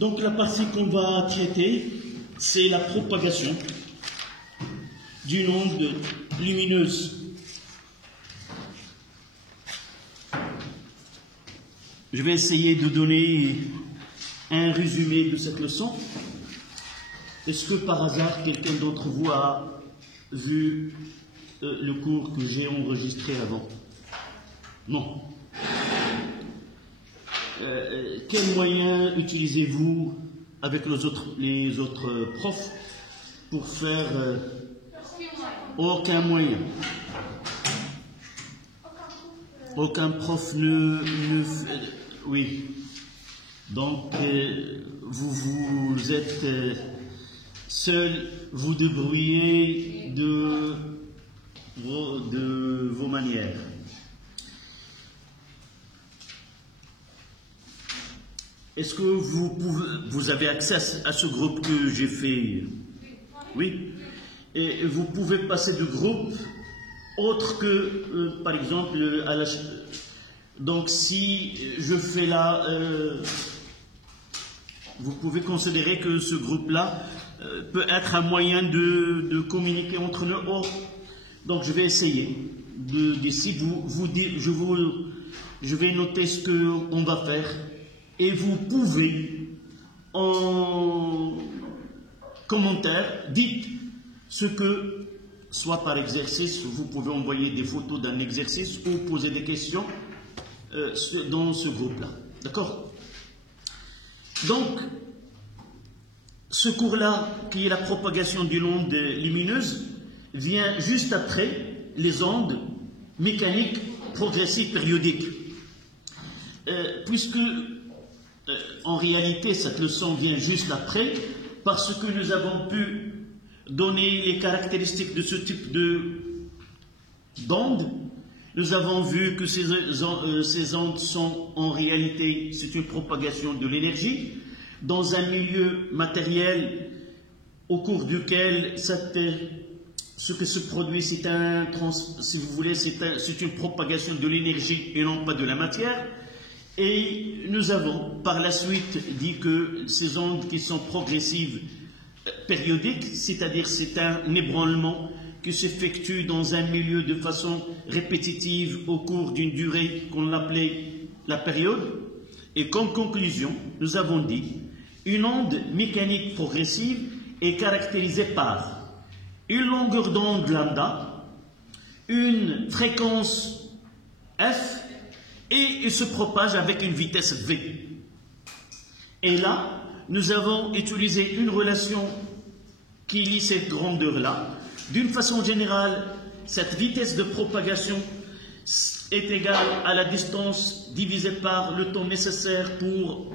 Donc la partie qu'on va traiter, c'est la propagation d'une onde lumineuse. Je vais essayer de donner un résumé de cette leçon. Est-ce que par hasard quelqu'un d'entre vous a vu le cours que j'ai enregistré avant? Non. Quels moyens utilisez-vous avec les autres profs pour faire aucun moyen? Aucun prof oui. Donc, vous êtes seul, vous débrouillez de vos manières. Est-ce que vous avez accès à ce groupe que j'ai fait? Oui. Et vous pouvez passer de groupe autre que, par exemple, donc si je fais là, vous pouvez considérer que ce groupe-là peut être un moyen de communiquer entre nous. Donc je vais essayer d'ici vous dire, je vais noter ce qu'on va faire. Et vous pouvez, en commentaire, dites ce que, soit par exercice, vous pouvez envoyer des photos d'un exercice ou poser des questions dans ce groupe-là. D'accord? Donc, ce cours-là, qui est la propagation d'une onde lumineuse, vient juste après les ondes mécaniques progressives périodiques. Puisque en réalité, cette leçon vient juste après, parce que nous avons pu donner les caractéristiques de ce type d'ondes. Nous avons vu que ces ondes sont en réalité, c'est une propagation de l'énergie dans un milieu matériel au cours duquel ce que se produit, si vous voulez, c'est une propagation de l'énergie et non pas de la matière. Et nous avons par la suite dit que ces ondes qui sont progressives périodiques, c'est-à-dire c'est un ébranlement qui s'effectue dans un milieu de façon répétitive au cours d'une durée qu'on appelait la période. Et comme conclusion, nous avons dit une onde mécanique progressive est caractérisée par une longueur d'onde lambda, une fréquence f, et il se propage avec une vitesse v. Et là, nous avons utilisé une relation qui lie cette grandeur-là. D'une façon générale, cette vitesse de propagation est égale à la distance divisée par le temps nécessaire pour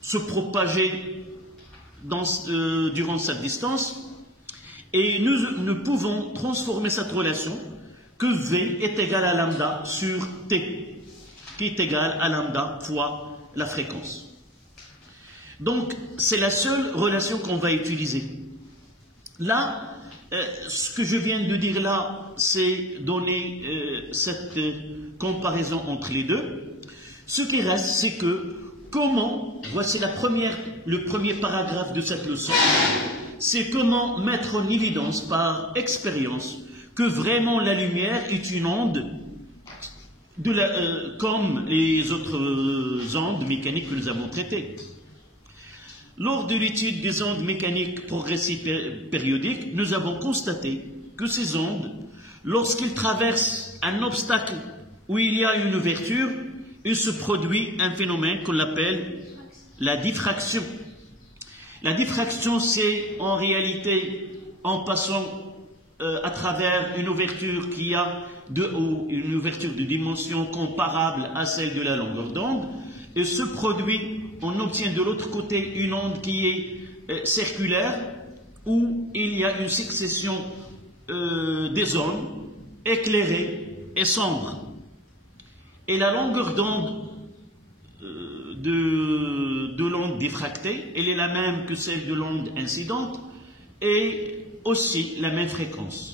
se propager durant cette distance. Et nous pouvons transformer cette relation que v est égal à lambda sur t, qui est égal à lambda fois la fréquence. Donc, c'est la seule relation qu'on va utiliser. Là, ce que je viens de dire là, c'est donner cette comparaison entre les deux. Ce qui reste, c'est que voici le premier paragraphe de cette leçon, c'est comment mettre en évidence par expérience que vraiment la lumière est une onde comme les autres ondes mécaniques que nous avons traitées. Lors de l'étude des ondes mécaniques progressives périodiques, nous avons constaté que ces ondes, lorsqu'ils traversent un obstacle où il y a une ouverture, il se produit un phénomène qu'on appelle la diffraction. La diffraction, c'est en réalité en passant à travers une ouverture qui a une ouverture de dimension comparable à celle de la longueur d'onde, et ce produit, on obtient de l'autre côté une onde qui est circulaire, où il y a une succession des zones éclairées et sombres. Et la longueur d'onde de l'onde diffractée, elle est la même que celle de l'onde incidente, et aussi la même fréquence.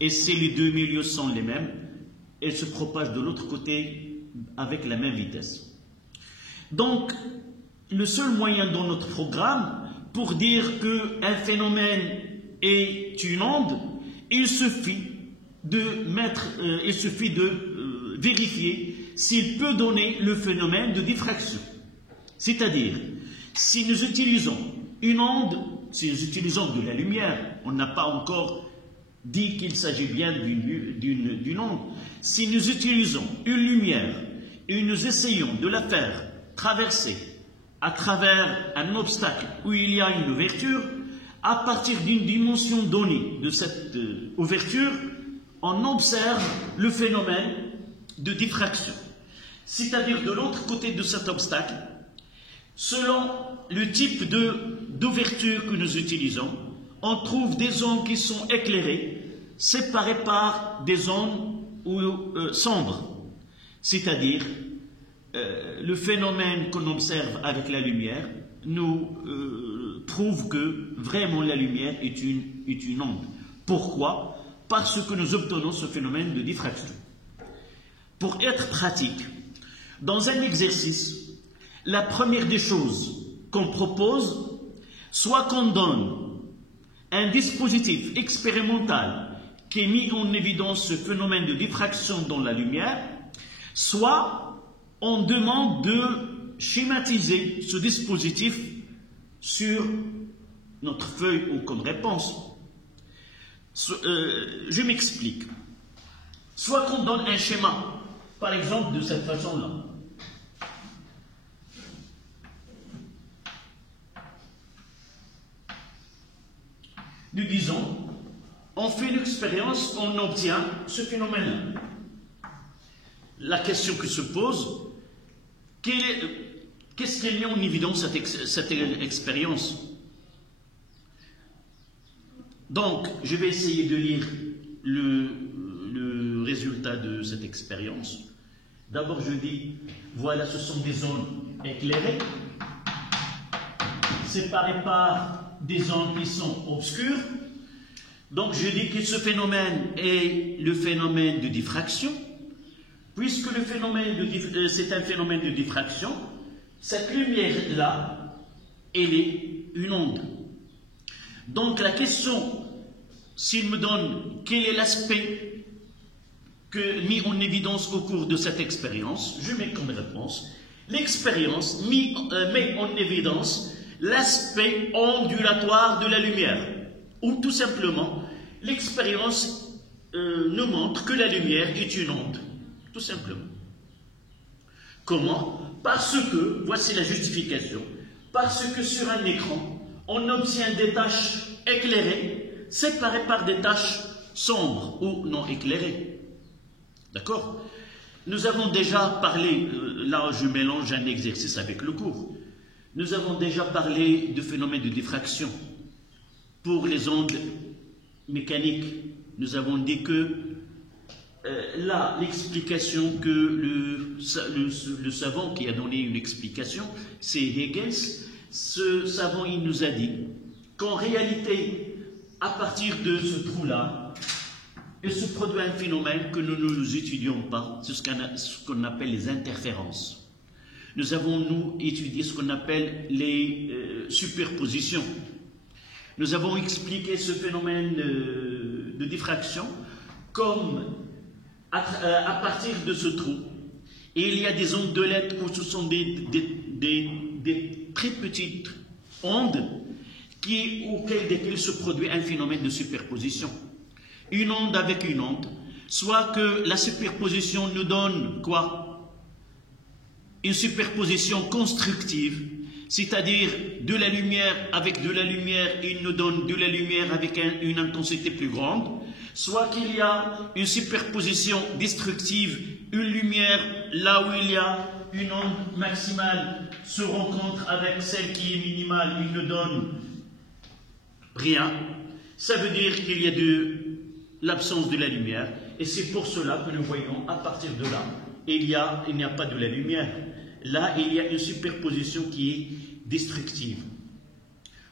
Et si les deux milieux sont les mêmes, elles se propagent de l'autre côté avec la même vitesse. Donc, le seul moyen dans notre programme pour dire qu'un phénomène est une onde, il suffit de vérifier s'il peut donner le phénomène de diffraction. C'est-à-dire, si nous utilisons une onde, si nous utilisons de la lumière, on n'a pas encore dit qu'il s'agit bien d'une onde. Si nous utilisons une lumière et nous essayons de la faire traverser à travers un obstacle où il y a une ouverture, à partir d'une dimension donnée de cette ouverture, on observe le phénomène de diffraction. C'est-à-dire de l'autre côté de cet obstacle, selon le type d'ouverture que nous utilisons, on trouve des zones qui sont éclairées, séparées par des zones sombres. C'est-à-dire, le phénomène qu'on observe avec la lumière nous prouve que vraiment la lumière est une onde. Pourquoi? Parce que nous obtenons ce phénomène de diffraction. Pour être pratique, dans un exercice, la première des choses qu'on propose, soit qu'on donne un dispositif expérimental qui est mis en évidence ce phénomène de diffraction dans la lumière, soit on demande de schématiser ce dispositif sur notre feuille ou comme réponse. Je m'explique. Soit qu'on donne un schéma, par exemple de cette façon-là. Nous disons, on fait l'expérience, on obtient ce phénomène-là. La question qui se pose, qu'est-ce qui met en évidence cette expérience? Donc, je vais essayer de lire le résultat de cette expérience. D'abord, je dis, voilà, ce sont des zones éclairées, séparées par des zones qui sont obscures. Donc, je dis que ce phénomène est le phénomène de diffraction. Puisque c'est un phénomène de diffraction, cette lumière-là, elle est une onde. Donc la question, s'il me donne quel est l'aspect mis en évidence au cours de cette expérience, je mets comme réponse, l'expérience met en évidence l'aspect ondulatoire de la lumière. Ou tout simplement, l'expérience nous montre que la lumière est une onde. Tout simplement. Comment? Parce que, voici la justification, parce que sur un écran, on obtient des taches éclairées, séparées par des taches sombres ou non éclairées. D'accord? Nous avons déjà parlé, là je mélange un exercice avec le cours, nous avons déjà parlé de phénomène de diffraction. Pour les ondes mécaniques, nous avons dit que là, l'explication que le savant qui a donné une explication, c'est Huygens. Ce savant, il nous a dit qu'en réalité, à partir de ce trou-là, il se produit un phénomène que nous ne étudions pas, c'est ce qu'on appelle les interférences. Nous avons, nous, étudié ce qu'on appelle les superpositions. Nous avons expliqué ce phénomène de diffraction comme à partir de ce trou, et il y a des ondelettes où ce sont des très petites ondes desquelles se produit un phénomène de superposition. Une onde avec une onde, soit que la superposition nous donne quoi? Une superposition constructive, c'est-à-dire de la lumière avec de la lumière, il nous donne de la lumière avec une intensité plus grande, soit qu'il y a une superposition destructive, une lumière là où il y a une onde maximale se rencontre avec celle qui est minimale, il ne donne rien. Ça veut dire qu'il y a l'absence de la lumière, et c'est pour cela que nous voyons à partir de là, il n'y a pas de la lumière. Là, il y a une superposition qui est destructive.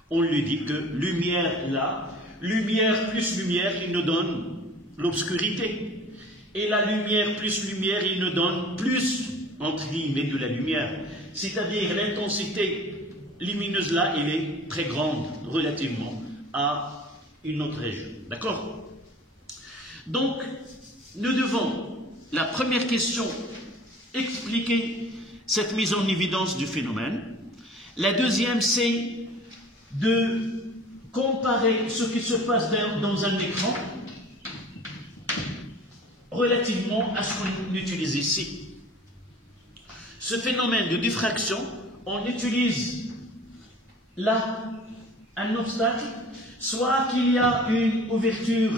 On lui dit que lumière là, lumière plus lumière, il nous donne l'obscurité. Et la lumière plus lumière, il nous donne plus, entre guillemets, de la lumière. c'est-à-dire l'intensité lumineuse là, elle est très grande relativement à une autre région. D'accord? Donc, nous devons, la première question, expliquer cette mise en évidence du phénomène. La deuxième, c'est de comparer ce qui se passe dans un écran relativement à ce qu'on utilise ici. Ce phénomène de diffraction, on utilise là un obstacle, soit qu'il y a une ouverture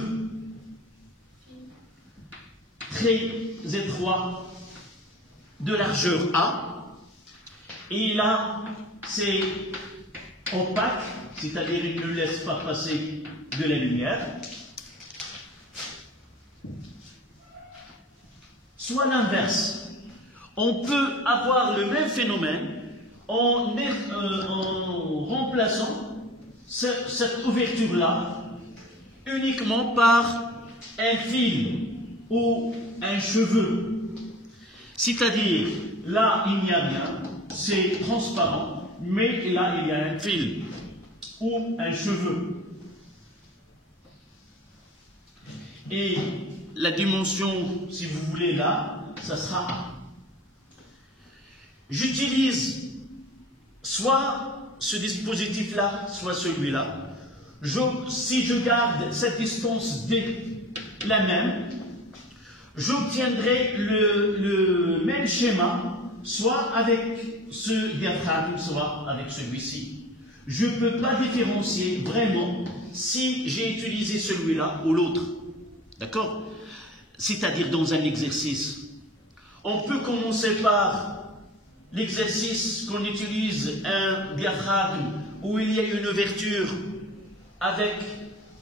très étroite de largeur A, et là c'est opaque, c'est-à-dire il ne laisse pas passer de la lumière. Soit l'inverse, on peut avoir le même phénomène en remplaçant cette ouverture-là uniquement par un fil ou un cheveu. C'est-à-dire, là, il n'y a rien, c'est transparent, mais là, il y a un fil ou un cheveu. Et la dimension, si vous voulez, là, ça sera A. J'utilise soit ce dispositif-là, soit celui-là. Si je garde cette distance D la même, j'obtiendrai le même schéma, soit avec ce diaphragme, soit avec celui-ci. Je ne peux pas différencier vraiment si j'ai utilisé celui-là ou l'autre. D'accord? C'est-à-dire dans un exercice. On peut commencer par l'exercice qu'on utilise un diaphragme où il y a une ouverture avec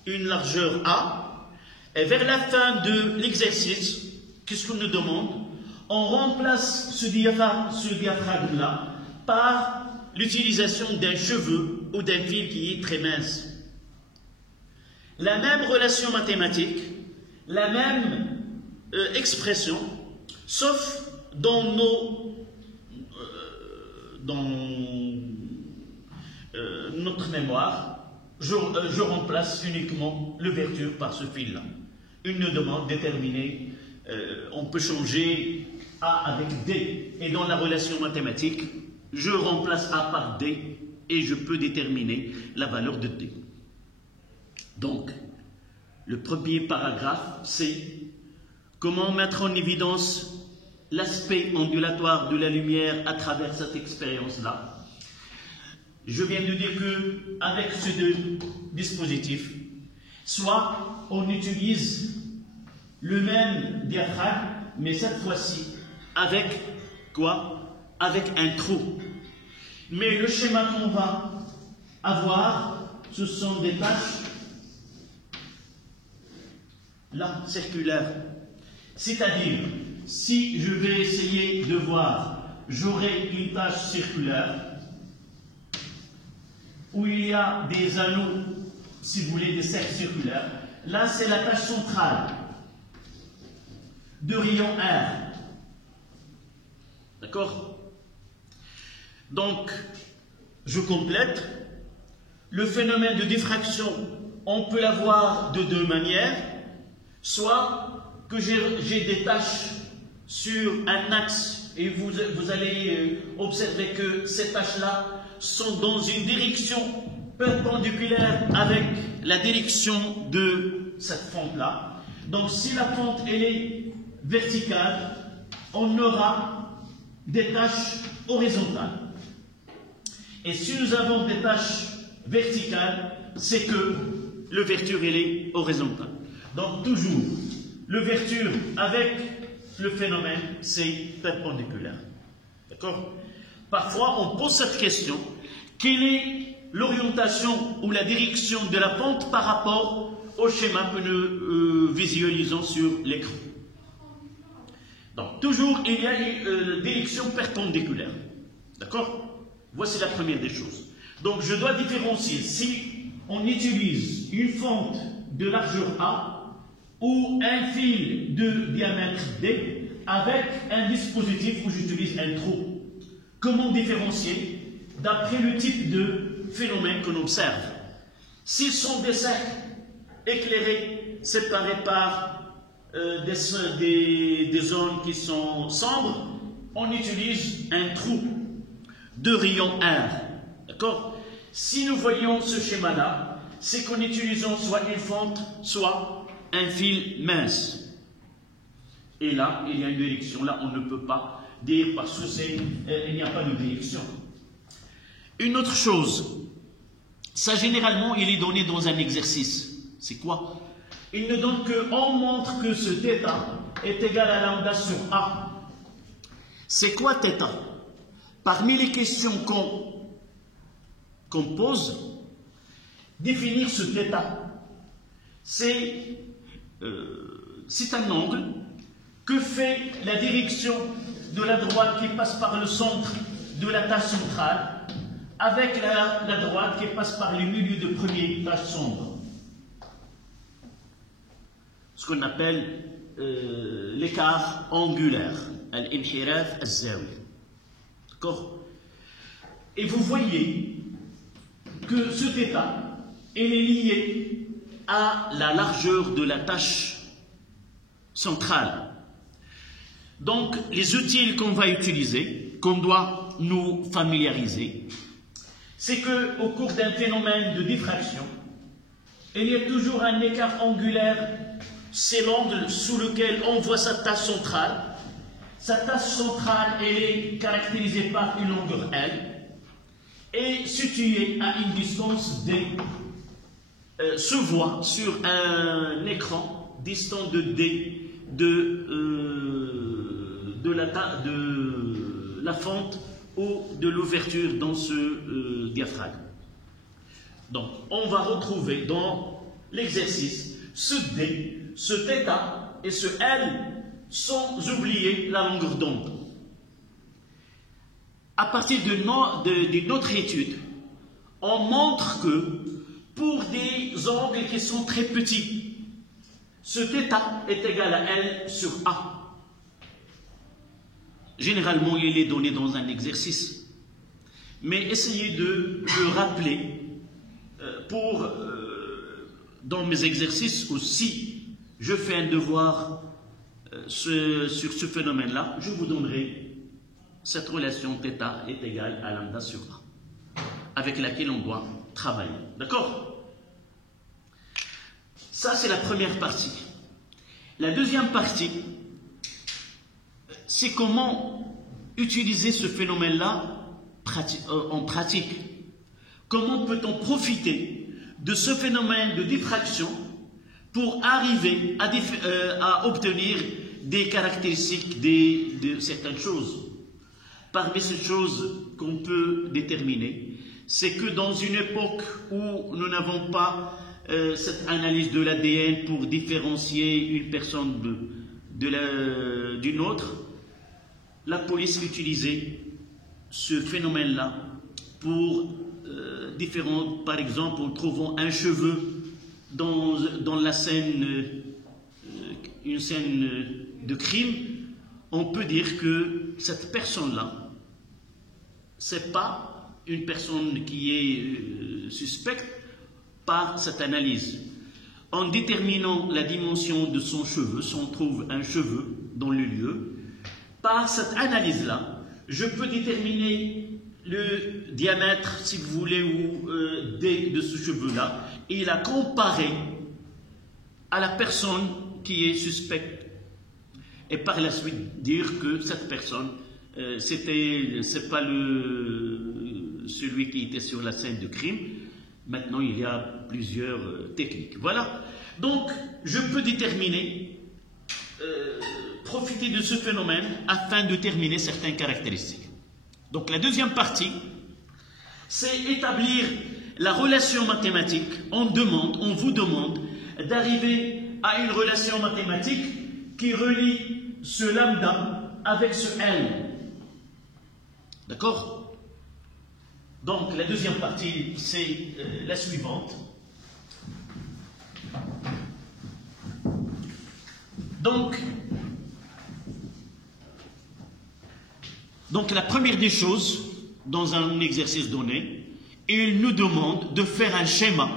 une largeur A. Et vers la fin de l'exercice, qu'est-ce qu'on nous demande? On remplace ce diaphragme-là par l'utilisation d'un cheveu ou d'un fil qui est très mince. La même relation mathématique, la même expression, sauf dans notre mémoire, je remplace uniquement l'ouverture par ce fil-là. Une demande déterminée, on peut changer A avec D, et dans la relation mathématique, je remplace A par D, et je peux déterminer la valeur de D. Donc, le premier paragraphe, c'est comment mettre en évidence l'aspect ondulatoire de la lumière à travers cette expérience-là. Je viens de dire qu'avec ces deux dispositifs, soit on utilise le même diaphragme, mais cette fois-ci avec quoi? Avec un trou. Mais le schéma qu'on va avoir, ce sont des taches là, circulaires. C'est-à-dire, si je vais essayer de voir, j'aurai une tache circulaire où il y a des anneaux, si vous voulez, des cercles circulaires. Là, c'est la tache centrale de rayon R. D'accord? Donc, je complète. Le phénomène de diffraction, on peut l'avoir de deux manières. Soit que j'ai des taches sur un axe et vous allez observer que ces taches-là sont dans une direction perpendiculaire avec la direction de cette fente-là. Donc si la fente elle est verticale, on aura des taches horizontales. Et si nous avons des taches verticales, c'est que l'ouverture elle est horizontale. Donc toujours, l'ouverture avec le phénomène, c'est perpendiculaire. D'accord? Parfois, on pose cette question, quelle est l'orientation ou la direction de la pente par rapport au schéma que nous visualisons sur l'écran? Donc, toujours, il y a une direction perpendiculaire. D'accord? Voici la première des choses. Donc, je dois différencier si on utilise une fente de largeur A ou un fil de diamètre D avec un dispositif où j'utilise un trou. Comment différencier d'après le type de phénomène qu'on observe? S'ils sont des cercles éclairés, séparés par des zones qui sont sombres, on utilise un trou de rayon R. D'accord? Si nous voyons ce schéma-là, c'est qu'en utilisant soit une fente, soit un fil mince. Et là, il y a une direction. Là, on ne peut pas dire parce qu'il n'y a pas de direction. Une autre chose, ça généralement, il est donné dans un exercice. C'est quoi? Il ne donne qu'on montre que ce θ est égal à lambda sur A. C'est quoi θ? Parmi les questions qu'on pose, définir ce θ, c'est un angle que fait la direction de la droite qui passe par le centre de la tâche centrale avec la droite qui passe par le milieu de première tâche sombre. Ce qu'on appelle l'écart angulaire, al-inhiraf al-zawi. D'accord? Et vous voyez que ce θ, il est lié à la largeur de la tâche centrale. Donc, les outils qu'on va utiliser, qu'on doit nous familiariser, c'est qu'au cours d'un phénomène de diffraction, il y a toujours un écart angulaire, c'est l'angle sous lequel on voit sa tâche centrale. Sa tâche centrale, elle est caractérisée par une longueur L et située à une distance D, se voit sur un écran distant de D de la fente ou de l'ouverture dans ce diaphragme. Donc, on va retrouver dans l'exercice ce D, ce θ et ce L sans oublier la longueur d'onde. À partir de notre étude, on montre que pour des angles qui sont très petits, ce θ est égal à L sur A. Généralement, il est donné dans un exercice. Mais essayez de le rappeler dans mes exercices aussi. Je fais un devoir sur ce phénomène-là. Je vous donnerai cette relation θ est égale à lambda sur A, avec laquelle on doit travailler. D'accord? Ça, c'est la première partie. La deuxième partie, c'est comment utiliser ce phénomène-là en pratique. Comment peut-on profiter de ce phénomène de diffraction pour arriver à obtenir des caractéristiques de certaines choses. Parmi ces choses qu'on peut déterminer, c'est que dans une époque où nous n'avons pas cette analyse de l'ADN pour différencier une personne d'une autre, la police utilisait ce phénomène-là pour par exemple, en trouvant un cheveu dans la scène, une scène de crime, on peut dire que cette personne-là, c'est pas une personne qui est suspecte par cette analyse. En déterminant la dimension de son cheveu, si on trouve un cheveu dans le lieu, par cette analyse-là, je peux déterminer le diamètre, si vous voulez, ou de ce cheveu-là, et la comparer à la personne qui est suspecte. Et par la suite, dire que cette personne, c'est pas celui qui était sur la scène de crime. Maintenant, il y a plusieurs techniques. Voilà. Donc, je peux déterminer, profiter de ce phénomène afin de déterminer certaines caractéristiques. Donc la deuxième partie, c'est établir la relation mathématique. On vous demande d'arriver à une relation mathématique qui relie ce lambda avec ce L. D'accord? Donc la deuxième partie, c'est la suivante. Donc, Donc la première des choses, dans un exercice donné, il nous demande de faire un schéma.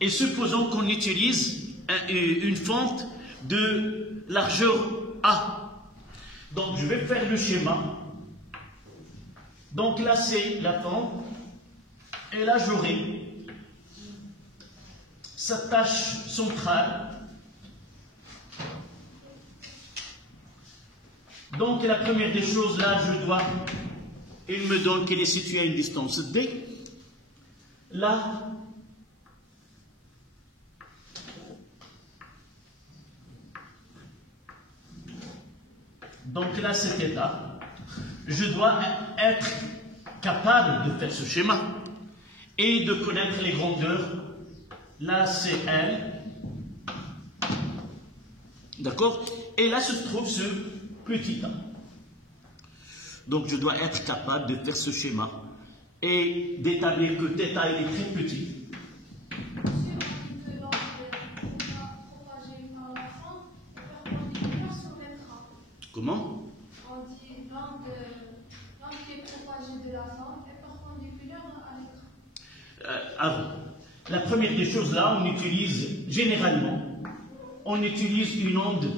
Et supposons qu'on utilise une fente de largeur A. Donc je vais faire le schéma. Donc là c'est la fente. Et là j'aurai sa tâche centrale. Donc la première des choses, là il me donne qu'elle est située à une distance D. Là, donc là c'est θ. Je dois être capable de faire ce schéma et de connaître les grandeurs. Là c'est L. D'accord? Et là se trouve ce petit a. Donc je dois être capable de faire ce schéma et d'établir que θ il est très petit. Comment? On dit l'angle qui est propagé de la fente est perpendiculaire à l'écran. Avant. La première des choses là, on utilise généralement, on utilise une onde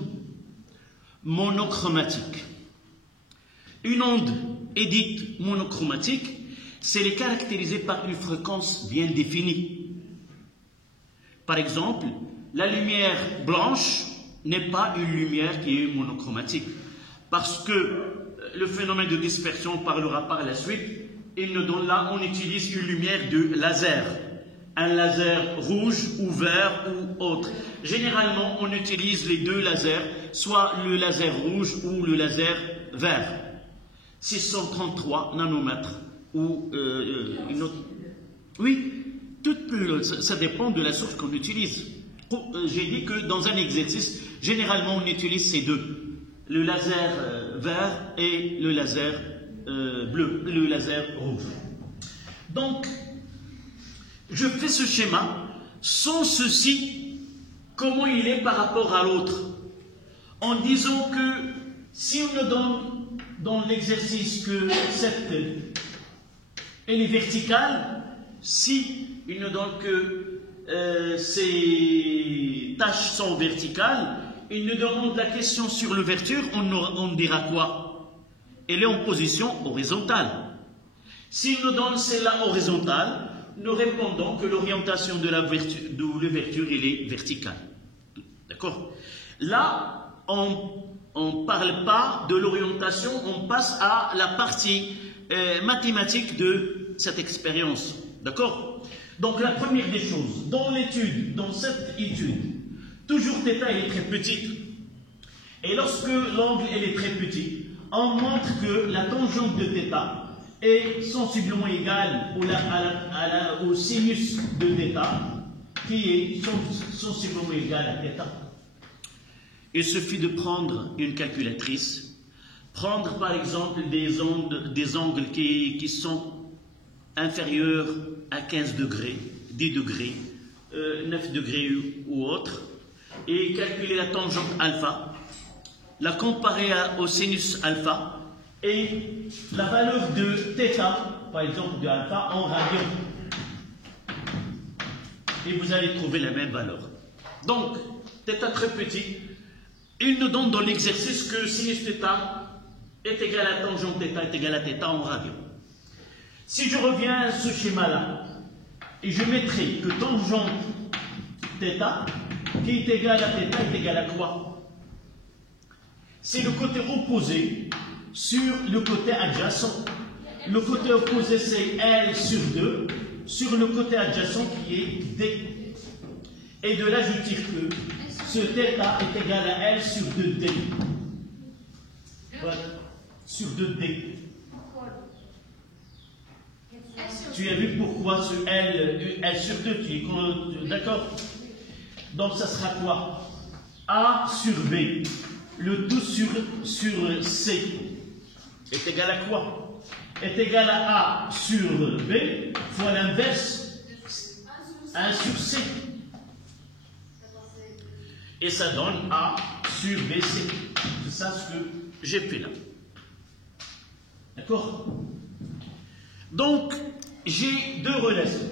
monochromatique. Une onde est dite monochromatique, c'est les caractérisée par une fréquence bien définie. Par exemple, la lumière blanche n'est pas une lumière qui est monochromatique, parce que le phénomène de dispersion, on parlera par la suite, il nous donne là, on utilise une lumière de laser, un laser rouge ou vert ou autre. Généralement, on utilise les deux lasers, soit le laser rouge ou le laser vert. 633 nanomètres ou une autre. Oui, ça dépend de la source qu'on utilise. J'ai dit que dans un exercice, généralement on utilise ces deux, le laser vert et le laser bleu, le laser rouge. Donc, je fais ce schéma. Sans ceci, comment il est par rapport à l'autre? En disant que si on nous donne dans l'exercice que cette elle est verticale, si il nous donne que ces tâches sont verticales, il nous demande la question sur l'ouverture, on dira quoi? Elle est en position horizontale. S'il nous donne celle-là horizontale, nous répondons que l'orientation de l'ouverture, elle est verticale. D'accord? Là, on ne parle pas de l'orientation, on passe à la partie mathématique de cette expérience. D'accord? Donc la première des choses, dans cette étude, toujours θ est très petite. Et lorsque l'angle est très petit, on montre que la tangente de θ est sensiblement égale au sinus de θ, qui est sensiblement égal à θ. Il suffit de prendre une calculatrice, prendre par exemple des angles qui sont inférieurs à 15 degrés, 10 degrés, 9 degrés ou autre, et calculer la tangente alpha, la comparer au sinus alpha, et la valeur de θ, par exemple de alpha, en radian. Et vous allez trouver la même valeur. Donc, θ très petit, il nous donne dans l'exercice que sinus θ est égal à tangente θ est égal à θ en radian. Si je reviens à ce schéma-là, et je mettrai que tangente θ, qui est égal à θ, est égal à quoi? C'est le côté opposé sur le côté adjacent. Le côté opposé, c'est L sur 2, sur le côté adjacent qui est D. Et de là, je tire que ce θ est égal à L sur 2D. Voilà. Sur 2D. Tu as vu pourquoi ce L sur 2, tu es d'accord? Donc ça sera quoi? A sur B, le tout sur C, est égal à quoi? Est égal à A sur B fois l'inverse, 1 sur C. Et ça donne A sur BC. C'est ça ce que j'ai fait là. D'accord? Donc, j'ai deux relations.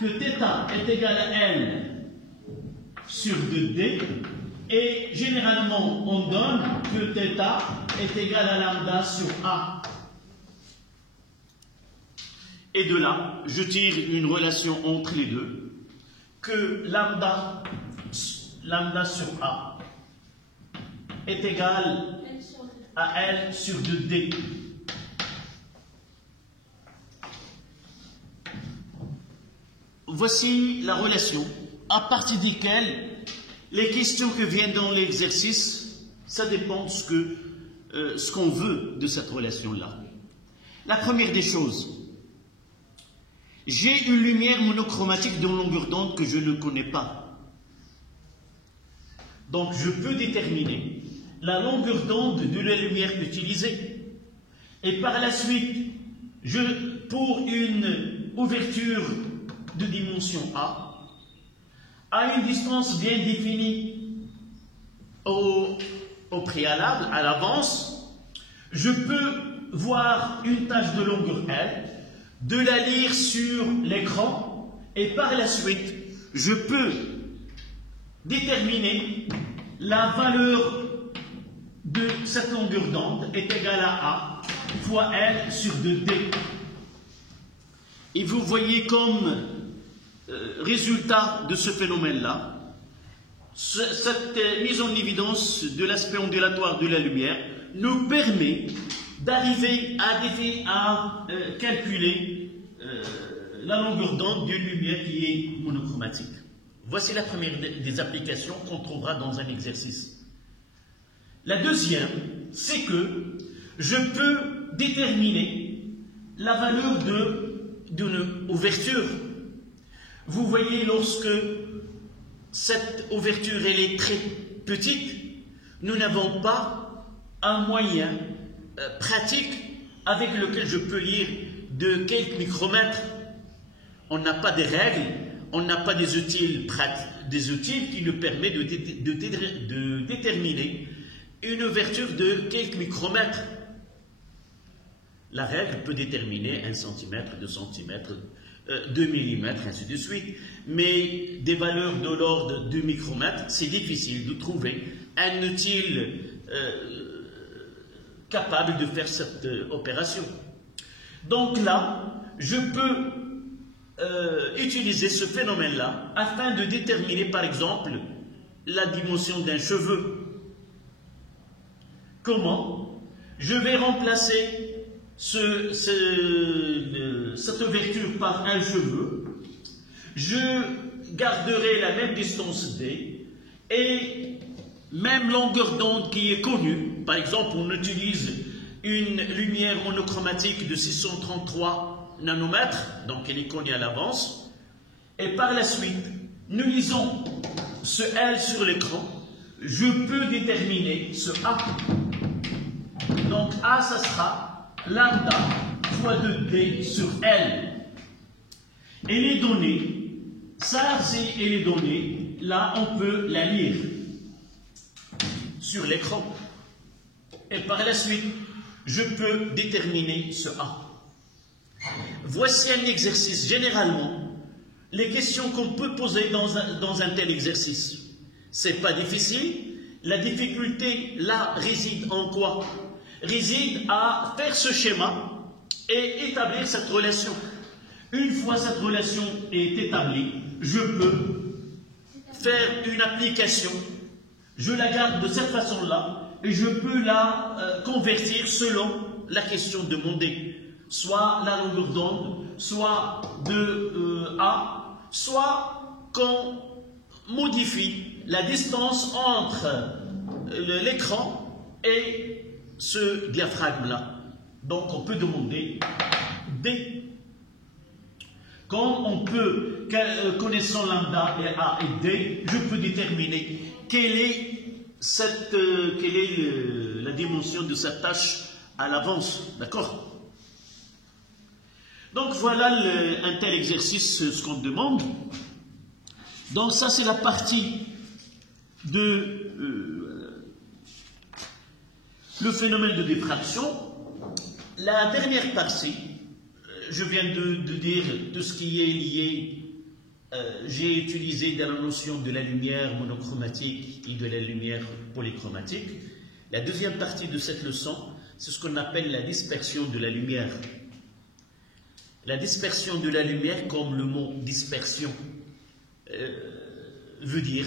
Que θ est égal à L sur 2D, et généralement, on donne que θ est égal à lambda sur A. Et de là, je tire une relation entre les deux, que lambda sur A est égal à L sur 2D. Voici la relation à partir desquelles les questions que viennent dans l'exercice, ça dépend de ce qu'on veut de cette relation-là. La première des choses, j'ai une lumière monochromatique d'une longueur d'onde que je ne connais pas. Donc je peux déterminer la longueur d'onde de la lumière utilisée. Et par la suite, pour une ouverture de dimension A, à une distance bien définie au préalable, à l'avance, je peux voir une tache de longueur L, de la lire sur l'écran, et par la suite, je peux déterminer la valeur de cette longueur d'onde est égale à A fois L sur 2D. Et vous voyez comme résultat de ce phénomène-là, cette mise en évidence de l'aspect ondulatoire de la lumière nous permet d'arriver à calculer la longueur d'onde d'une lumière qui est monochromatique. Voici la première des applications qu'on trouvera dans un exercice. La deuxième, c'est que je peux déterminer la valeur d'une ouverture. Vous voyez, lorsque cette ouverture elle est très petite, nous n'avons pas un moyen pratique avec lequel je peux lire de quelques micromètres. On n'a pas de règles, on n'a pas des outils qui nous permettent de déterminer une ouverture de quelques micromètres. La règle peut déterminer 1 cm, 2 cm, 2 mm, ainsi de suite. Mais des valeurs de l'ordre de micromètres, c'est difficile de trouver un outil capable de faire cette opération. Donc là, je peux utiliser ce phénomène-là afin de déterminer, par exemple, la dimension d'un cheveu. Comment? Je vais remplacer cette ouverture par un cheveu. Je garderai la même distance D et même longueur d'onde qui est connue. Par exemple, on utilise une lumière monochromatique de 633 nanomètres, donc elle est connue à l'avance. Et par la suite, nous lisons ce L sur l'écran. Je peux déterminer ce A. Donc A, ça sera lambda fois 2D sur L. Et les données, ça c'est les données, là on peut la lire sur l'écran. Et par la suite, je peux déterminer ce A. Voici un exercice. Généralement, les questions qu'on peut poser dans un tel exercice, c'est pas difficile. La difficulté là réside en quoi? Réside à faire ce schéma et établir cette relation. Une fois cette relation est établie, je peux faire une application. Je la garde de cette façon-là et je peux la convertir selon la question demandée. Soit la longueur d'onde, soit de A, soit qu'on modifie la distance entre l'écran et ce diaphragme-là. Donc on peut demander D. Quand on peut, connaissant lambda et A et D, je peux déterminer quelle est la dimension de cette tâche à l'avance. D'accord? Donc voilà un tel exercice, ce qu'on demande. Donc ça c'est la partie de le phénomène de diffraction. La dernière partie, je viens de dire tout ce qui est lié, j'ai utilisé dans la notion de la lumière monochromatique et de la lumière polychromatique. La deuxième partie de cette leçon, c'est ce qu'on appelle la dispersion de la lumière. La dispersion de la lumière, comme le mot dispersion veut dire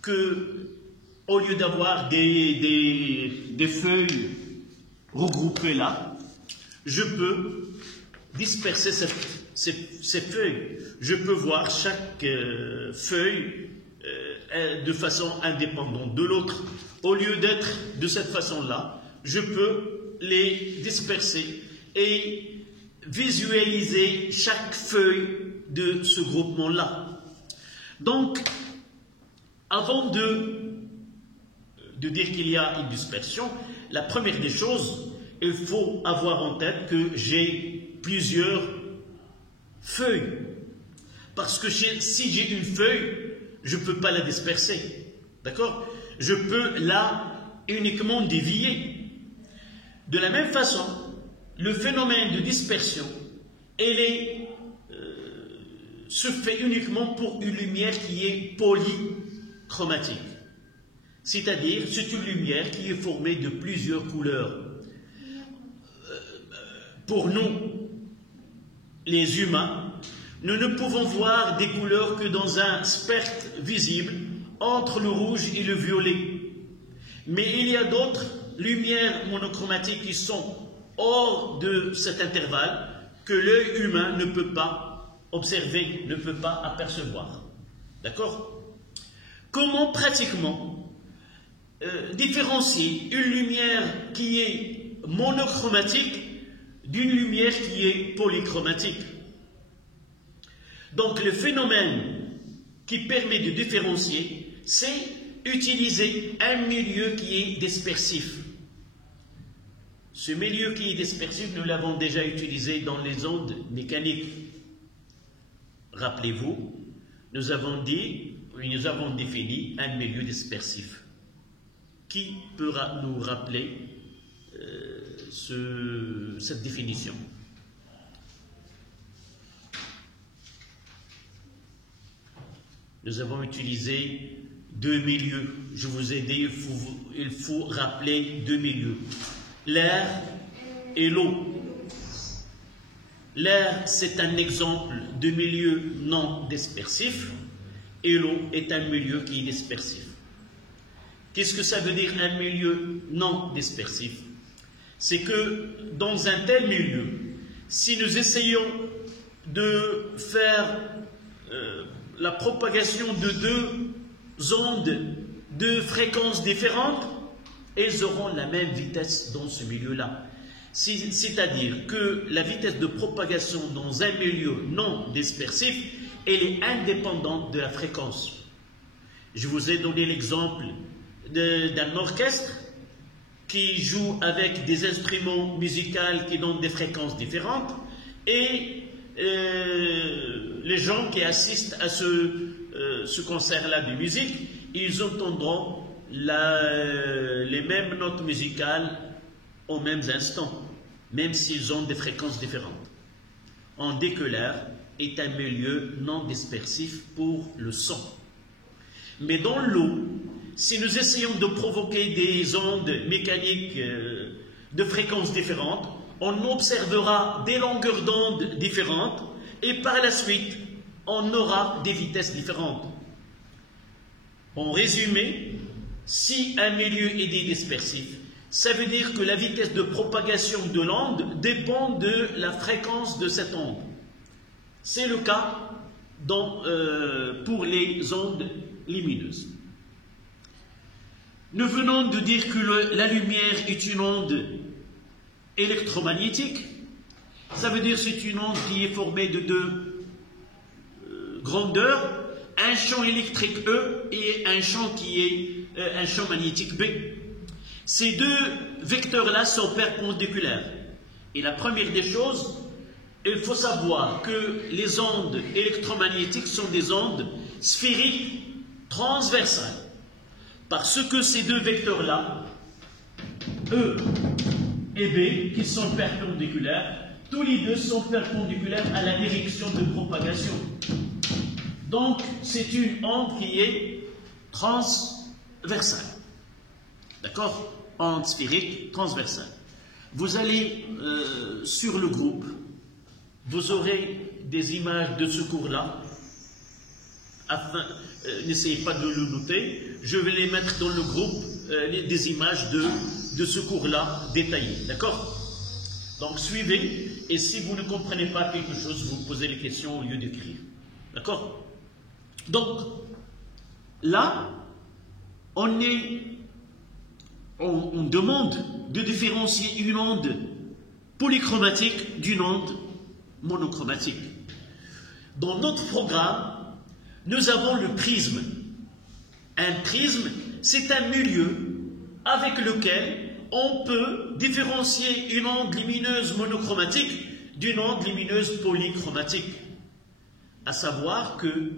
que, au lieu d'avoir des feuilles regroupées là, je peux disperser ces feuilles. Je peux voir chaque feuille de façon indépendante de l'autre. Au lieu d'être de cette façon-là, je peux les disperser et visualiser chaque feuille de ce groupement-là. Donc, avant de dire qu'il y a une dispersion, la première des choses, il faut avoir en tête que j'ai plusieurs feuilles. Parce que si j'ai une feuille, je ne peux pas la disperser. D'accord? Je peux la uniquement dévier. De la même façon, le phénomène de dispersion, se fait uniquement pour une lumière qui est polychromatique. C'est-à-dire, c'est une lumière qui est formée de plusieurs couleurs. Pour nous, les humains, nous ne pouvons voir des couleurs que dans un spectre visible entre le rouge et le violet. Mais il y a d'autres lumières monochromatiques qui sont hors de cet intervalle que l'œil humain ne peut pas observer, ne peut pas apercevoir. D'accord? Comment pratiquement différencier une lumière qui est monochromatique d'une lumière qui est polychromatique? Donc le phénomène qui permet de différencier, c'est utiliser un milieu qui est dispersif. Ce milieu qui est dispersif, nous l'avons déjà utilisé dans les ondes mécaniques. Rappelez-vous, nous avons défini un milieu dispersif. Qui peut nous rappeler cette définition? Nous avons utilisé deux milieux. Je vous ai dit, il faut rappeler deux milieux. L'air et l'eau. L'air, c'est un exemple de milieu non dispersif et l'eau est un milieu qui est dispersif. Qu'est-ce que ça veut dire un milieu non dispersif? C'est que dans un tel milieu, si nous essayons de faire la propagation de deux ondes de fréquences différentes, elles auront la même vitesse dans ce milieu-là. C'est-à-dire que la vitesse de propagation dans un milieu non dispersif, elle est indépendante de la fréquence. Je vous ai donné l'exemple d'un orchestre qui joue avec des instruments musicaux qui donnent des fréquences différentes et les gens qui assistent à ce concert-là de musique, ils entendront les mêmes notes musicales aux mêmes instants, même s'ils ont des fréquences différentes. On dit que l'air est un milieu non dispersif pour le son. Mais dans l'eau, si nous essayons de provoquer des ondes mécaniques de fréquences différentes, on observera des longueurs d'onde différentes et par la suite, on aura des vitesses différentes. En résumé, si un milieu est dispersif, ça veut dire que la vitesse de propagation de l'onde dépend de la fréquence de cette onde. C'est le cas pour les ondes lumineuses. Nous venons de dire que la lumière est une onde électromagnétique. Ça veut dire que c'est une onde qui est formée de deux grandeurs, un champ électrique E et un champ qui est un champ magnétique B. Ces deux vecteurs-là sont perpendiculaires. Et la première des choses, il faut savoir que les ondes électromagnétiques sont des ondes sphériques transversales. Parce que ces deux vecteurs-là, E et B qui sont perpendiculaires. Tous les deux sont perpendiculaires à la direction de propagation. Donc, c'est une onde qui est transversale. D'accord? Onde sphérique transversale. Vous allez sur le groupe, vous aurez des images de ce cours-là. N'essayez pas de le noter. Je vais les mettre dans le groupe, des images de ce cours-là détaillées. D'accord? Donc, suivez. Et si vous ne comprenez pas quelque chose, vous posez les questions au lieu d'écrire. D'accord? Donc, là, on demande de différencier une onde polychromatique d'une onde monochromatique. Dans notre programme, nous avons le prisme. Un prisme, c'est un milieu avec lequel on peut différencier une onde lumineuse monochromatique d'une onde lumineuse polychromatique. À savoir que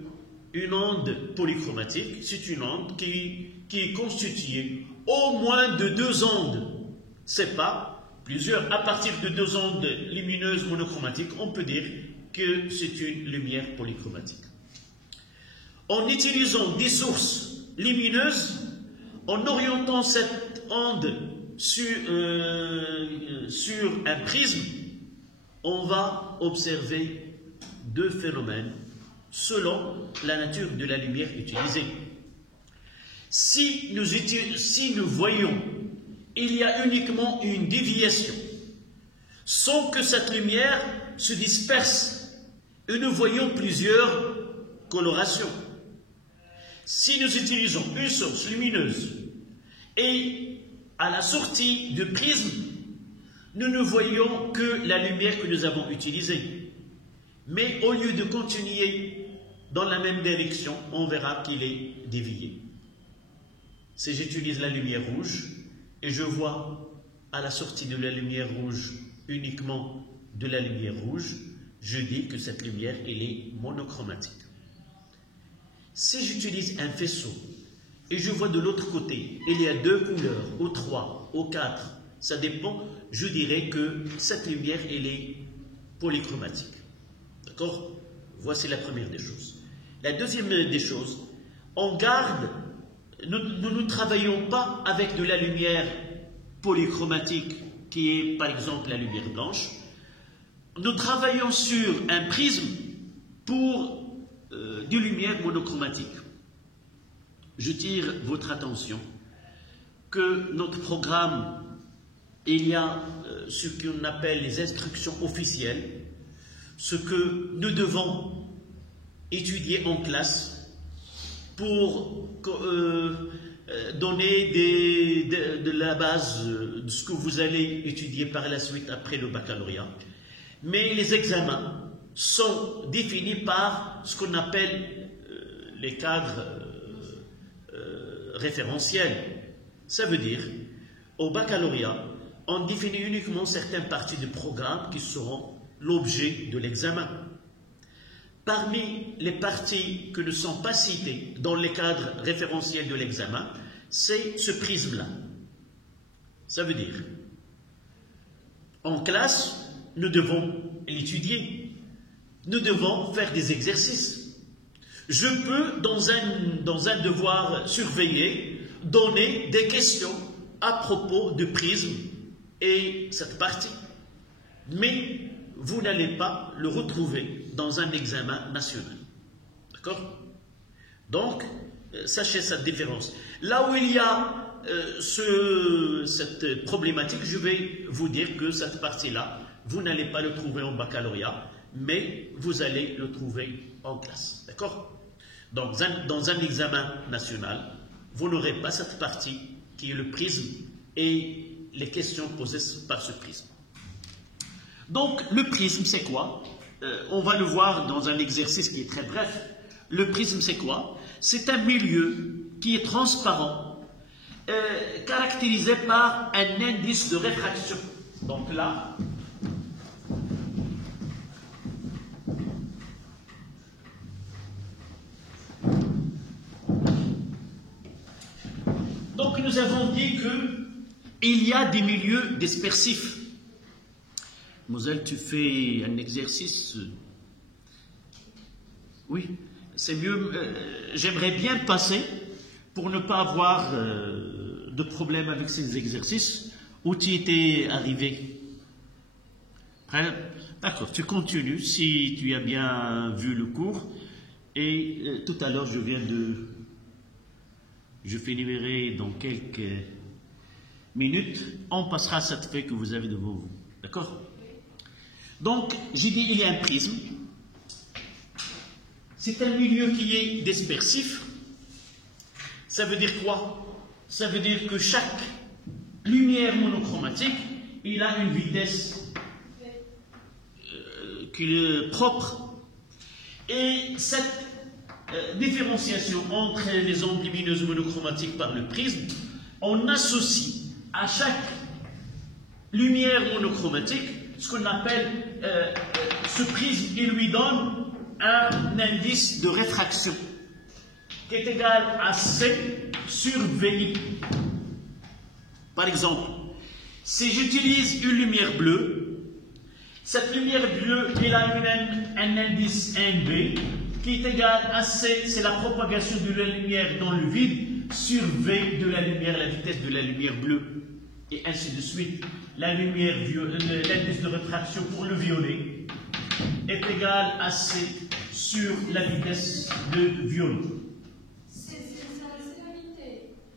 une onde polychromatique, c'est une onde qui est constituée au moins de deux ondes. C'est pas plusieurs. À partir de deux ondes lumineuses monochromatiques, on peut dire que c'est une lumière polychromatique. En utilisant des sources lumineuses, en orientant cette onde sur un prisme, on va observer deux phénomènes selon la nature de la lumière utilisée. Si nous voyons, il y a uniquement une déviation, sans que cette lumière se disperse, et nous voyons plusieurs colorations. Si nous utilisons une source lumineuse et à la sortie du prisme, nous ne voyons que la lumière que nous avons utilisée. Mais au lieu de continuer dans la même direction, on verra qu'il est dévié. Si j'utilise la lumière rouge et je vois à la sortie de la lumière rouge uniquement de la lumière rouge, je dis que cette lumière, elle est monochromatique. Si j'utilise un faisceau et je vois de l'autre côté, il y a deux couleurs, ou trois, ou quatre, ça dépend, je dirais que cette lumière, elle est polychromatique. D'accord? Voici la première des choses. La deuxième des choses, on garde, nous ne travaillons pas avec de la lumière polychromatique qui est par exemple la lumière blanche. Nous travaillons sur un prisme pour des lumières monochromatiques. Je tire votre attention que notre programme, il y a ce qu'on appelle les instructions officielles, ce que nous devons étudier en classe pour donner de la base de ce que vous allez étudier par la suite après le baccalauréat. Mais les examens sont définis par ce qu'on appelle les cadres référentiels. Ça veut dire, au baccalauréat, on définit uniquement certaines parties du programme qui seront l'objet de l'examen. Parmi les parties que ne sont pas citées dans les cadres référentiels de l'examen, c'est ce prisme-là. Ça veut dire, en classe, nous devons l'étudier. Nous devons faire des exercices. Je peux, dans un devoir surveillé, donner des questions à propos du prisme et cette partie. Mais vous n'allez pas le retrouver dans un examen national. D'accord? Donc, sachez cette différence. Là où il y a cette problématique, je vais vous dire que cette partie-là, vous n'allez pas le trouver en baccalauréat, mais vous allez le trouver en classe. D'accord? Donc, dans un examen national, vous n'aurez pas cette partie qui est le prisme et les questions posées par ce prisme. Donc, le prisme, c'est quoi? On va le voir dans un exercice qui est très bref. Le prisme, c'est quoi? C'est un milieu qui est transparent, caractérisé par un indice de réfraction. Donc là, nous avons dit il y a des milieux dispersifs. Moselle, tu fais un exercice? Oui, c'est mieux. J'aimerais bien passer pour ne pas avoir de problème avec ces exercices. Où tu étais arrivé? D'accord, tu continues si tu as bien vu le cours. Et tout à l'heure, je finirai dans quelques minutes. On passera à cette feuille que vous avez devant vous. D'accord? Donc, j'ai dit il y a un prisme. C'est un milieu qui est dispersif. Ça veut dire quoi? Ça veut dire que chaque lumière monochromatique, il a une vitesse qui est propre. Et cette différenciation entre les ondes lumineuses monochromatiques par le prisme, on associe à chaque lumière monochromatique ce qu'on appelle ce prisme, il lui donne un indice de réfraction qui est égal à C sur VI. Par exemple, si j'utilise une lumière bleue, cette lumière bleue, elle a un indice NB qui est égal à C, c'est la propagation de la lumière dans le vide, sur V de la lumière, la vitesse de la lumière bleue, et ainsi de suite. L'indice de réfraction pour le violet est égal à C sur la vitesse de violet.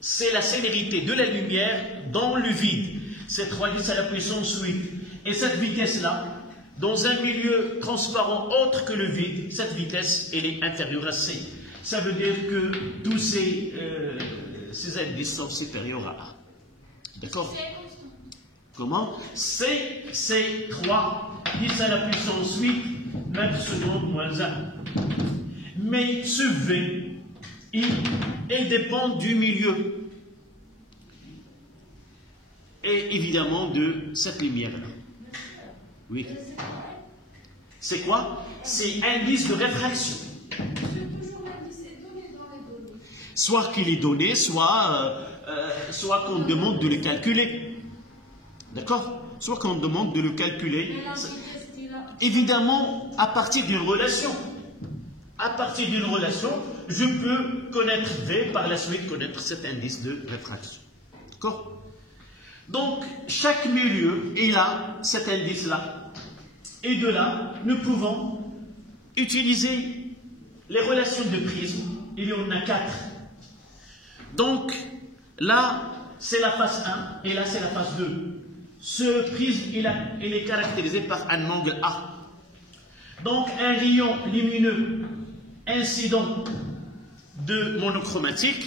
C'est la célérité de la lumière dans le vide. C'est 3 10 à la puissance 8. Et cette vitesse-là, dans un milieu transparent autre que le vide, cette vitesse, elle est inférieure à C. Ça veut dire que tous ces indices sont supérieurs à A. D'accord? Comment? C, c'est 3 10 à la puissance 8, mètres secondes moins 1. Mais ce V, il dépend du milieu. Et évidemment de cette lumière-là. Oui. C'est quoi? C'est indice de réfraction. Soit qu'il est donné, soit qu'on demande de le calculer. D'accord? Soit qu'on demande de le calculer. Évidemment, à partir d'une relation. À partir d'une relation, je peux connaître V, par la suite connaître cet indice de réfraction. D'accord? Donc, chaque milieu, il a cet indice-là. Et de là, nous pouvons utiliser les relations de prisme. Il y en a 4. Donc, là, c'est la phase 1 et là, c'est la phase 2. Ce prisme, il est caractérisé par un angle A. Donc, un rayon lumineux incident de monochromatique.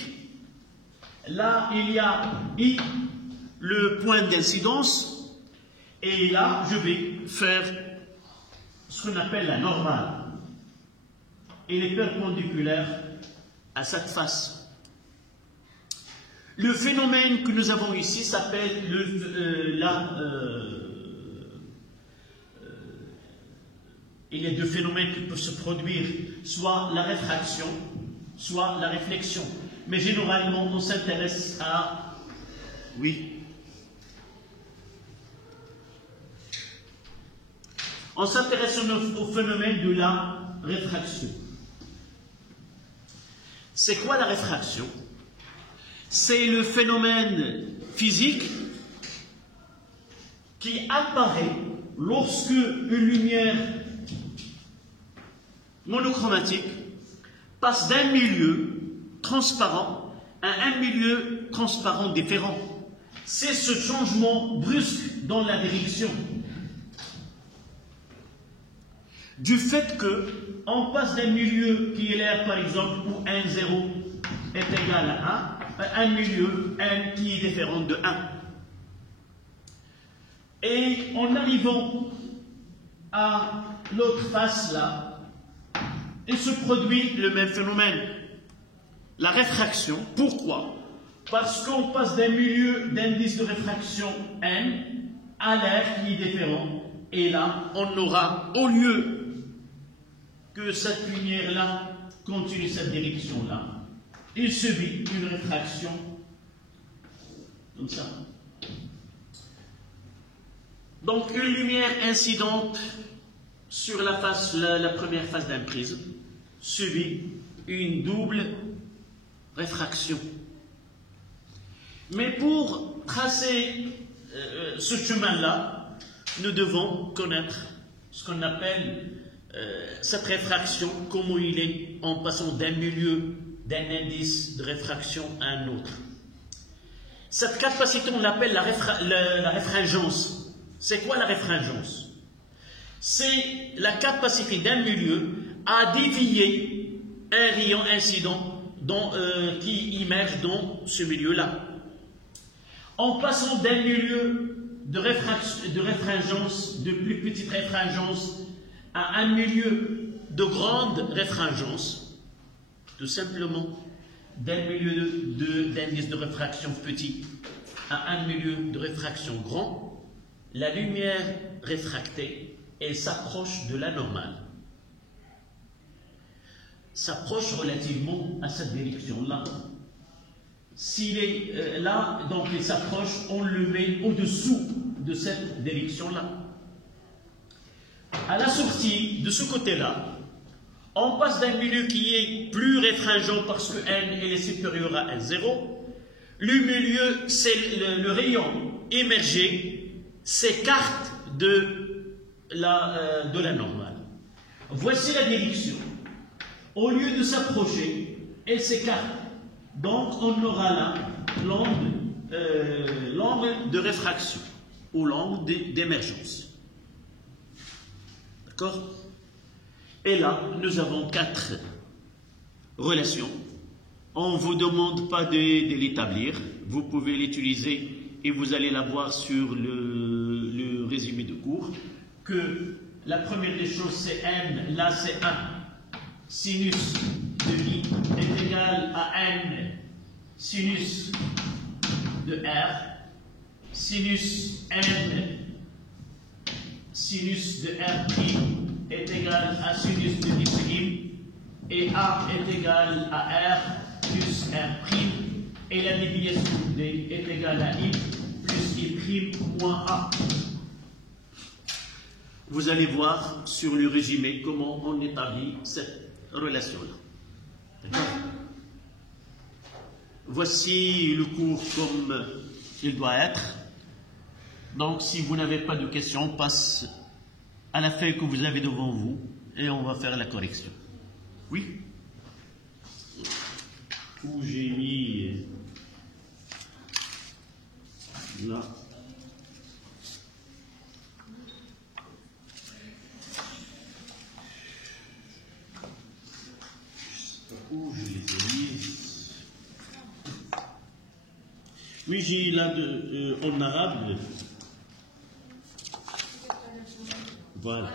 Là, il y a I, le point d'incidence. Et là, je vais faire ce qu'on appelle la normale. Il est perpendiculaire à cette face. Le phénomène que nous avons ici s'appelle il y a deux phénomènes qui peuvent se produire, soit la réfraction, soit la réflexion. Mais généralement, on s'intéresse à... Oui. On s'intéresse au phénomène de la réfraction. C'est quoi la réfraction? C'est le phénomène physique qui apparaît lorsque une lumière monochromatique passe d'un milieu transparent à un milieu transparent différent. C'est ce changement brusque dans la direction. Du fait qu'on passe d'un milieu qui est l'air, par exemple, où 1, 0 est égal à 1, un milieu n qui est différent de 1. Et en arrivant à l'autre face là, il se produit le même phénomène. La réfraction. Pourquoi? Parce qu'on passe d'un milieu d'indice de réfraction n à l'air qui est différent. Et là, on aura, au lieu que cette lumière-là continue cette direction-là, il subit une réfraction comme ça. Donc une lumière incidente sur la première face d'un prisme subit une double réfraction. Mais pour tracer ce chemin-là, nous devons connaître ce qu'on appelle cette réfraction, comment il est en passant d'un milieu, d'un indice de réfraction à un autre. Cette capacité, on l'appelle la réfringence. C'est quoi la réfringence? C'est la capacité d'un milieu à dévier un rayon incident qui immerge dans ce milieu-là. En passant d'un milieu de réfringence, de plus petite réfringence, à un milieu de grande réfringence, tout simplement d'un milieu d'indice de réfraction petit à un milieu de réfraction grand, la lumière réfractée, elle s'approche de la normale. S'approche relativement à cette direction-là. S'il est là, donc il s'approche, on le met au-dessous de cette direction-là. À la sortie de ce côté-là, on passe d'un milieu qui est plus réfringent parce que n est supérieur à n0. Le milieu, c'est le rayon émergé, s'écarte de la normale. Voici la direction. Au lieu de s'approcher, elle s'écarte. Donc on aura là l'angle de réfraction ou l'angle d'émergence. D'accord? Et là, nous avons 4 relations. On ne vous demande pas de l'établir. Vous pouvez l'utiliser et vous allez la voir sur le résumé de cours. Que la première des choses, c'est n, là c'est 1. Sinus de I est égal à n sinus de R. Sinus n, sinus de R' est égal à sinus de I', et A est égal à R plus R', et la déviation D est égale à I plus I' moins A. Vous allez voir sur le résumé comment on établit cette relation-là. D'accord? Voici le cours comme il doit être. Donc, si vous n'avez pas de questions, on passe à la feuille que vous avez devant vous et on va faire la correction. Oui? Où j'ai mis là. Où je les ai mis? Oui, j'ai là en arabe. Voilà.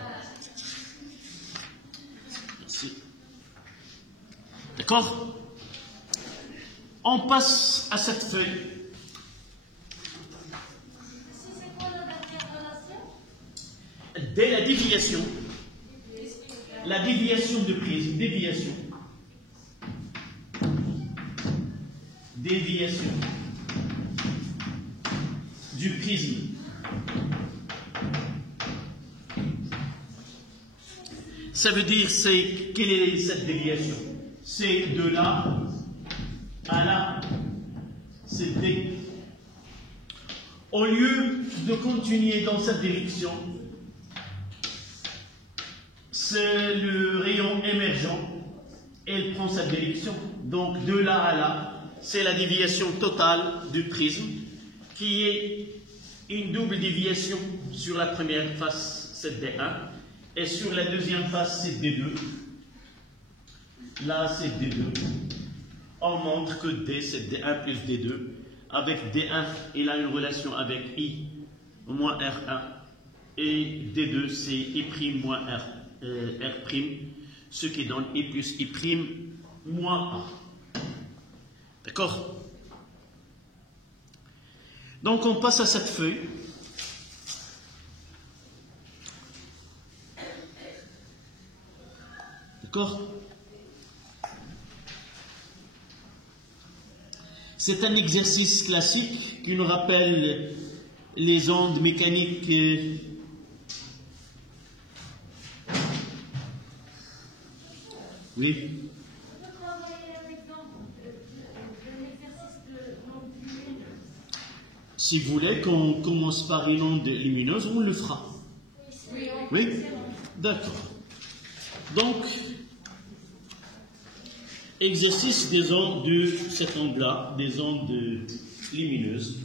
Merci. D'accord? On passe à cette feuille. C'est quoi la dernière relation? Dès la déviation de prisme, déviation du prisme. Ça veut dire, quelle est cette déviation? C'est de là à là. C'est D. Au lieu de continuer dans cette direction, c'est le rayon émergent, elle prend cette direction. Donc de là à là, c'est la déviation totale du prisme, qui est une double déviation sur la première face, c'est D1, et sur la deuxième face, c'est D2. Là, c'est D2. On montre que D, c'est D1 plus D2. Avec D1, il a une relation avec I moins R1. Et D2, c'est I' moins R', ce qui donne I plus I' moins A. D'accord? Donc, on passe à cette feuille. D'accord? C'est un exercice classique qui nous rappelle les ondes mécaniques. Oui. Si vous voulez qu'on commence par une onde lumineuse, on le fera. Oui? D'accord. Donc, exercice des ondes de cet onde-là, des ondes lumineuses.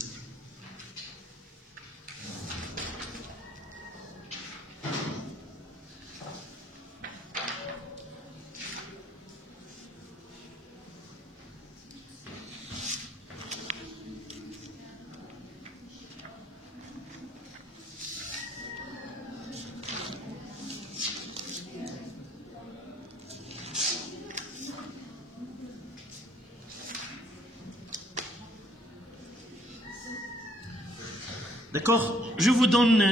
D'accord? Je vous donne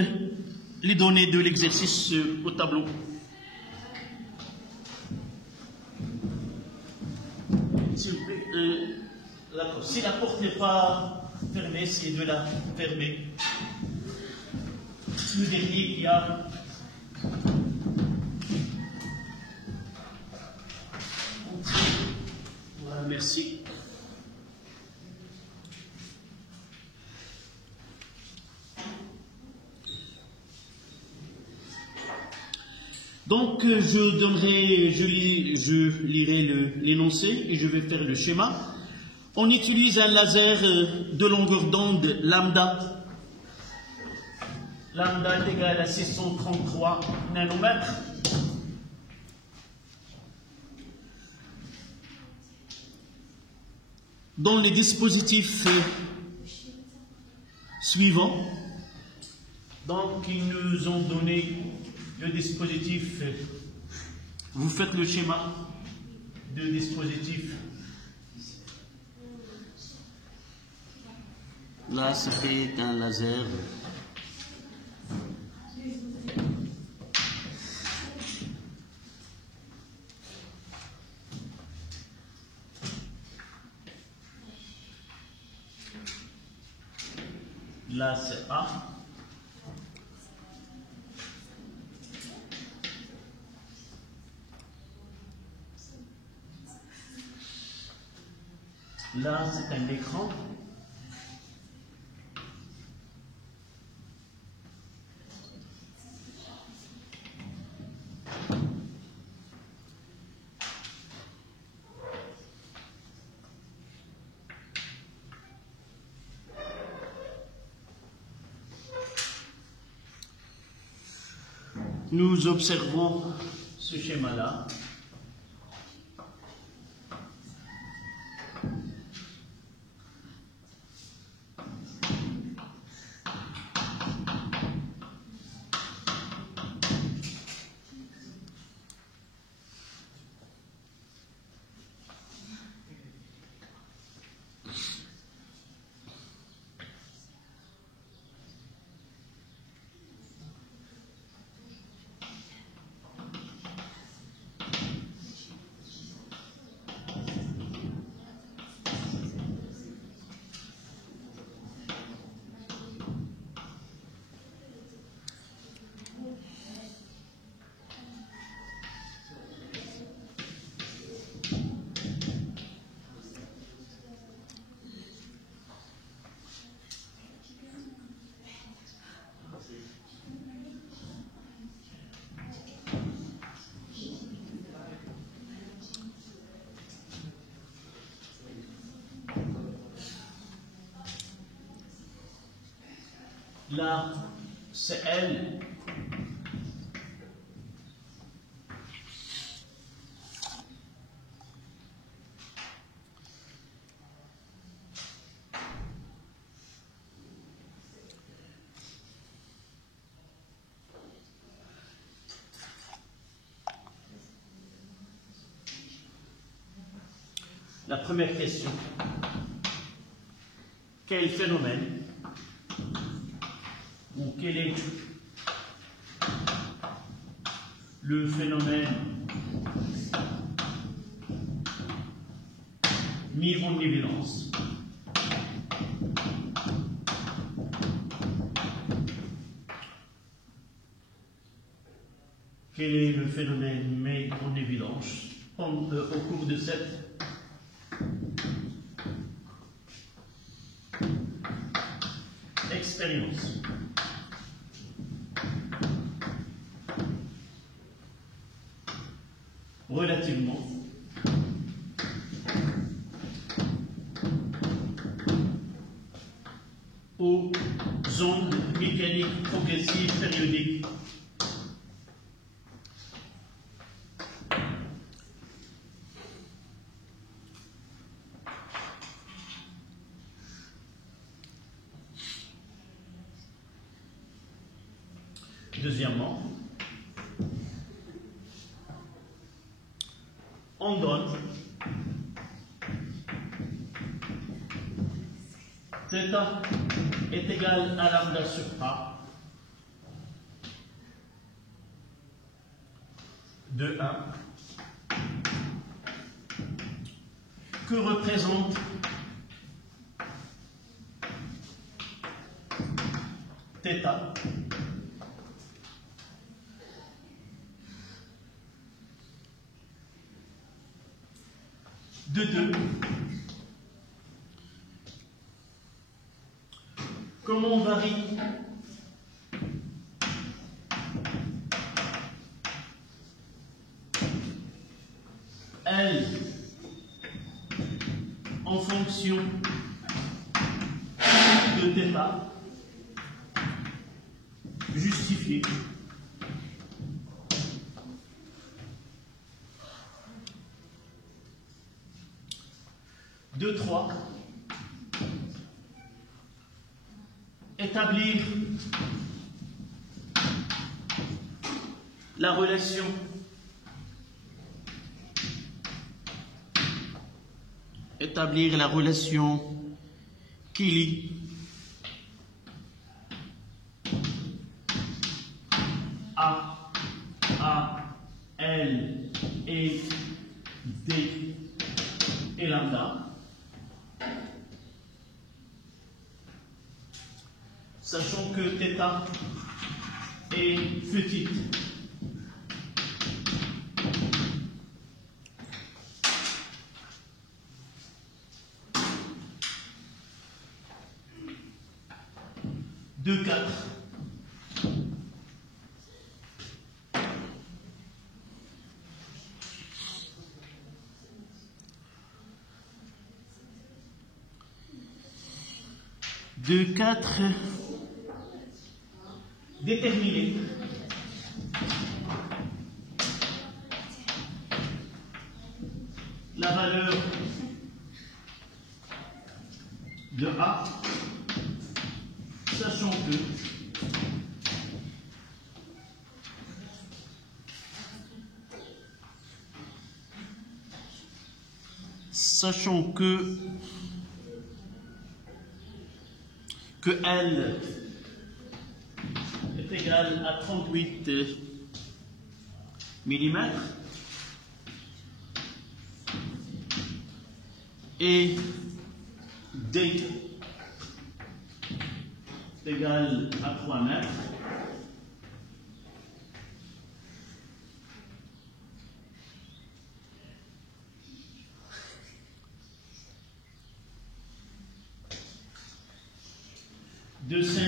les données de l'exercice au tableau. S'il vous plaît, d'accord. Si la porte n'est pas fermée, c'est de la fermer. Le dernier qui a... Voilà, merci. Donc, je lirai l'énoncé et je vais faire le schéma. On utilise un laser de longueur d'onde lambda. Lambda est égal à 633 nanomètres. Dans les dispositifs suivants, donc ils nous ont donné le dispositif, vous faites le schéma de dispositif. Là, c'est un laser. Là, c'est A. Là, c'est un écran. Nous observons ce schéma-là. Là, c'est L. La première question. Quel phénomène ou quel est le phénomène mis en évidence quel est le phénomène mis en évidence au cours de cette expérience. Relativement aux ondes mécaniques progressives périodiques. Deuxièmement, on donne θ est égal à lambda sur A de 1 que représente θ de 2. Comment on varie L en fonction de θ justifié de 3. Établir la relation qui lie A, L et D et lambda, sachant que θ est petite. De 4. De 4. Déterminer la valeur de A, sachant que L est égal à 38 mm et D est égal à 3 mètres. De 5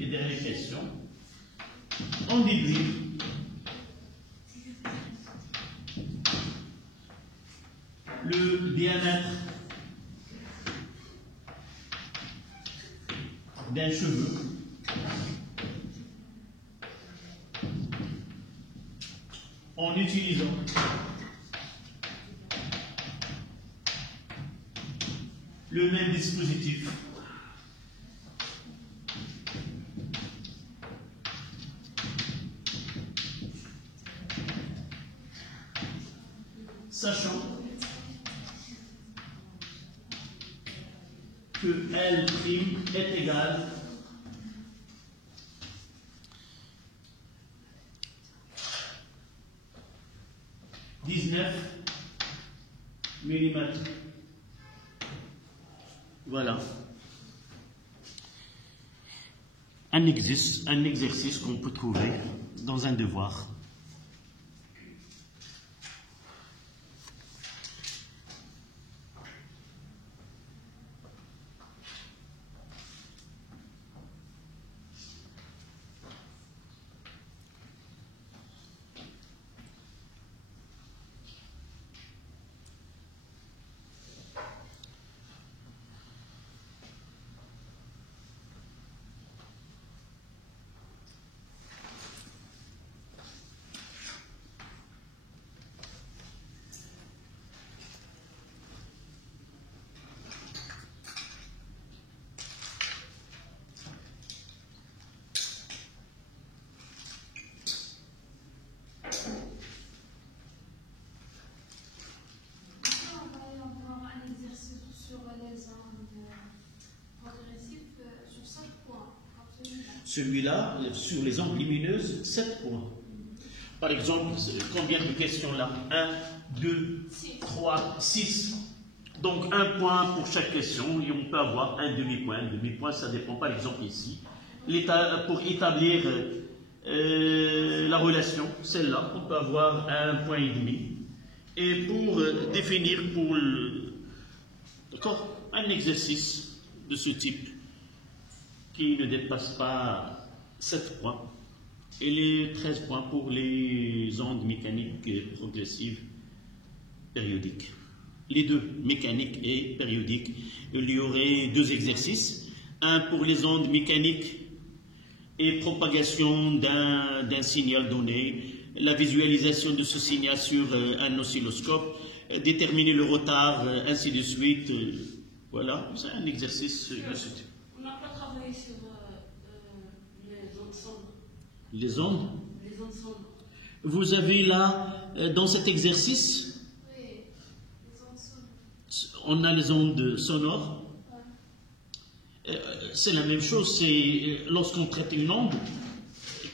et dernière question. On déduit le diamètre d'un cheveu en utilisant le même dispositif. Sachant que L' est égal à 19 mm. Voilà. Un exercice qu'on peut trouver dans un devoir. Celui-là, sur les ondes lumineuses, 7 points. Par exemple, combien de questions là? 1, 2, 3, 6. Donc, un point pour chaque question, et on peut avoir un demi-point. Un demi-point, ça dépend, par exemple, ici. Pour établir la relation, celle-là, on peut avoir 1,5 point. Et pour définir un exercice de ce type qui ne dépasse pas 7 points, et les 13 points pour les ondes mécaniques progressives périodiques. Les deux, mécaniques et périodiques, il y aurait 2 exercices, un pour les ondes mécaniques et propagation d'un signal donné, la visualisation de ce signal sur un oscilloscope, déterminer le retard, ainsi de suite. Voilà, c'est un exercice de ce type. On n'a pas travaillé sur les ondes sombres. Les ondes? Les ondes sombres. Vous avez là, dans cet exercice, Oui, les ondes sombres. on a les ondes sonores. C'est la même chose, c'est lorsqu'on traite une onde,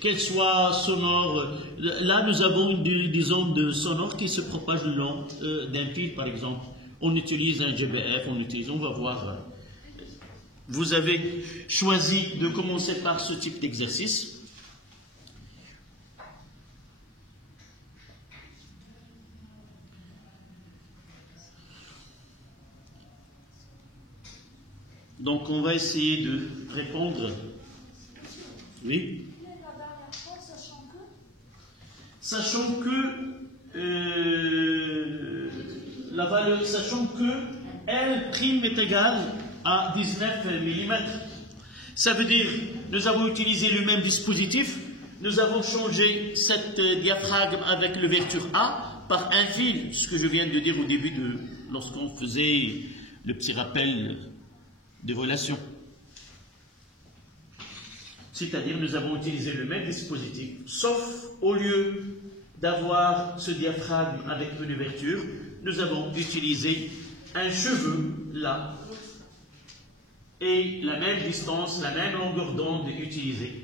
qu'elle soit sonore. Là, nous avons des ondes sonores qui se propagent le long d'un fil, par exemple. On utilise un GBF, on va voir. Vous avez choisi de commencer par ce type d'exercice. Donc, on va essayer de répondre. Oui. La dernière fois, sachant que L' est égal à 19 mm. Ça veut dire, nous avons utilisé le même dispositif, nous avons changé cette diaphragme avec l'ouverture A par un fil, ce que je viens de dire au début lorsqu'on faisait le petit rappel de relation. C'est-à-dire, nous avons utilisé le même dispositif, sauf au lieu d'avoir ce diaphragme avec une ouverture, nous avons utilisé un cheveu là, et la même distance, la même longueur d'onde utilisée.